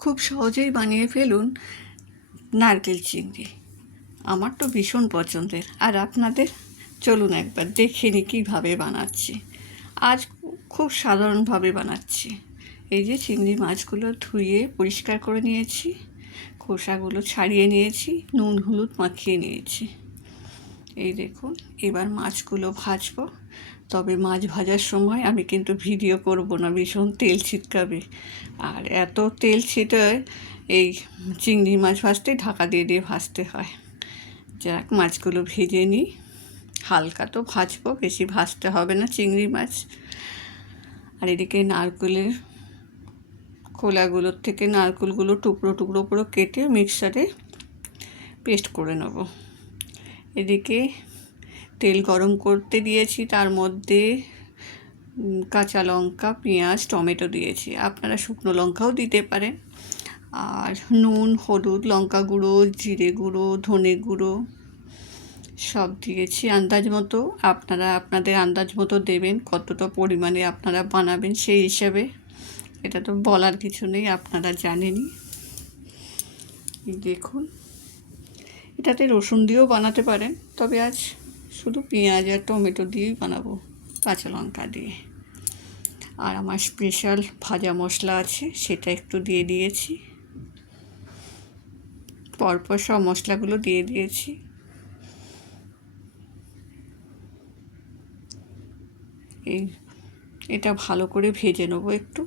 খুব সহজেই বানিয়ে ফেলুন নারকেল চিংড়ি। আমার তো ভীষণ পছন্দের। আর আপনাদের? চলুন একবার দেখে নিই কীভাবে বানাচ্ছি। আজ খুব সাধারণভাবে বানাচ্ছি। এই যে চিংড়ি মাছগুলো ধুয়ে পরিষ্কার করে নিয়েছি, খোসাগুলো ছাড়িয়ে নিয়েছি, নুন হলুদ মাখিয়ে নিয়েছি। এই দেখুন, এবার মাছগুলো ভাজবো। তবে মাছ ভাজার সময় আমি কিন্তু ভিডিও করব না, ভীষণ তেল ছিটকাবে। আর এত তেল ছিটায় এই চিংড়ি মাছ ভাজতে ঢাকা দিয়ে দিয়ে ভাজতে হয়। যাক, মাছগুলো ভেজে নিই। হালকা তো ভাজবো, বেশি ভাজতে হবে না চিংড়ি মাছ। আর এদিকে নারকেলের খোলাগুলোর থেকে নারকেলগুলো টুকরো টুকরো করে কেটে মিক্সারে পেস্ট করে নেব। এদিকে তেল গরম করতে দিয়েছি, তার মধ্যে কাঁচা লঙ্কা, পেঁয়াজ, টমেটো দিয়েছি। আপনারা শুকনো লঙ্কাও দিতে পারেন। আর নুন, হলুদ, লঙ্কা গুঁড়ো, জিরে গুঁড়ো, ধনে গুঁড়ো সব দিয়েছি আন্দাজ মতো। আপনারা আপনাদের আন্দাজ মতো দেবেন, কতটা পরিমাণে আপনারা বানাবেন সেই হিসাবে। এটা তো বলার কিছু নেই, আপনারা জানেনই। দেখুন, এটাতে রসুন দিয়েও বানাতে পারেন, তবে আজ শুধু পেঁয়াজ আর টমেটো দিয়েই বানাবো, কাঁচা লঙ্কা দিয়ে। আর আমার স্পেশাল ভাজা মশলা আছে, সেটা একটু দিয়ে দিয়েছি। পরপর সব মশলাগুলো দিয়ে দিয়েছি। এটা ভালো করে ভেজে নেবো একটু।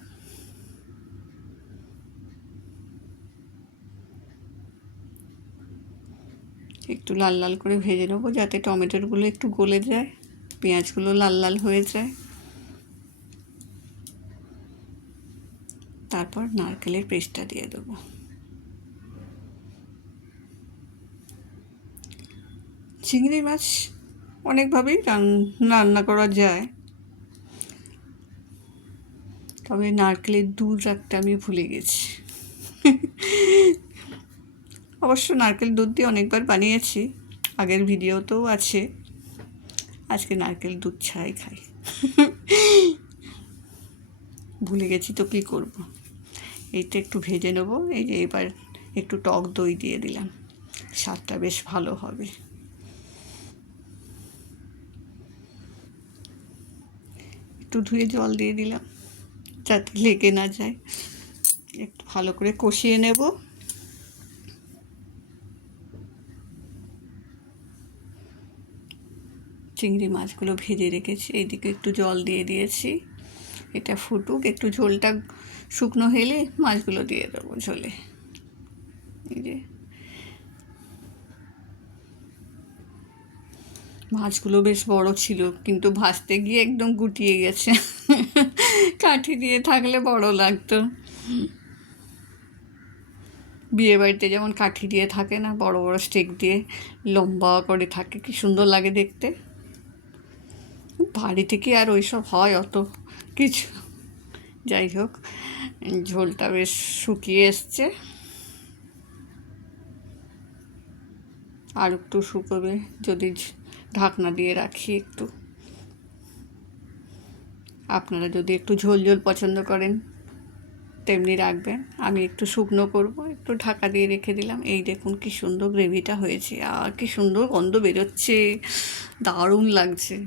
একটু লাল লাল করে ভেজে নেবো, যাতে টমেটোগুলো একটু গলে যায়, পেঁয়াজগুলো লাল লাল হয়ে যায়। তারপর নারকেলের পেস্টটা দিয়ে দেবো। চিংড়ি মাছ অনেকভাবেই রান্না করা যায়, তবে নারকেলের দুধ রাখতে আমি ভুলে গেছি। অবশ্য নারকেল দুধ দিয়ে অনেকবার বানিয়েছি, আগের ভিডিওতেও আছে। আজকে নারকেল দুধ ছাড়াই খাই। ভুলে গেছি তো কী করব। এইটা একটু ভেজে নেবো। এই যে এবার একটু টক দই দিয়ে দিলাম, স্বাদটা বেশ ভালো হবে। একটু ধুয়ে জল দিয়ে দিলাম যাতে লেগে না যায়। একটু ভালো করে কষিয়ে নেব। চিংড়ি মাছগুলো ভেজে রেখেছি, এইদিকে একটু জল দিয়ে দিয়েছি। এটা ফুটুক, একটু ঝোলটা শুকনো হলে মাছগুলো দিয়ে দেবো ঝোলে। এই যে মাছগুলো বেশ বড় ছিল, কিন্তু ভাজতে গিয়ে একদম গুটিয়ে গেছে। কাঠি দিয়ে থাকলে বড় লাগতো। বিয়ে বাড়িতে যেমন কাঠি দিয়ে থাকে না, বড় বড় স্টিক দিয়ে লম্বা করে থাকে, কি সুন্দর লাগে দেখতে। বাড়িতে কি আর ওইসব হয় অত কিছু? যাই হোক, ঝোলটা বেশ শুকিয়ে এসছে, আর একটু শুকোবে যদি ঢাকনা দিয়ে রাখি একটু। আপনারা যদি একটু ঝোল ঝোল পছন্দ করেন তেমনি রাখবেন। আমি একটু শুকনো করব, একটু ঢাকা দিয়ে রেখে দিলাম। এই দেখুন কি সুন্দর গ্রেভিটা হয়েছে, আর কি সুন্দর গন্ধ বেরোচ্ছে, দারুণ লাগছে।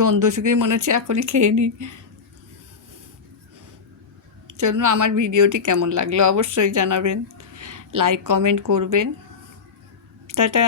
গন্ধ শুকিয়ে মনে হচ্ছে এখনই খেয়ে নিই। চলুন, আমার ভিডিওটি কেমন লাগলো অবশ্যই জানাবেন, লাইক কমেন্ট করবেন। টাটা।